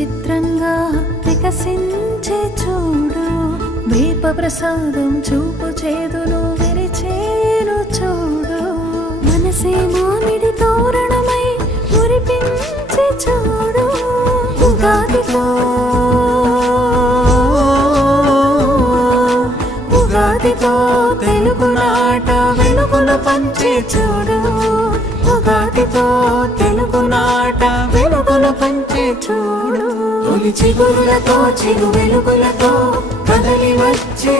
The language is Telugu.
విచిత్రంగా వికసించే చూడు, వేప ప్రసాదం చూపు చేదును విరిచేను చూడు. మనసే మామిడి తోరణమై మురిపించే చూడు, ఉగాదితో ఉగాదితో తెలుగునాట వెలుగును పంచే చూడు, ఉగాదితో తెలుగునాట వెలుగును పంచే చూడు. తొలి చిగురులతో చిరు వెలుగులతో కదలి వచ్చే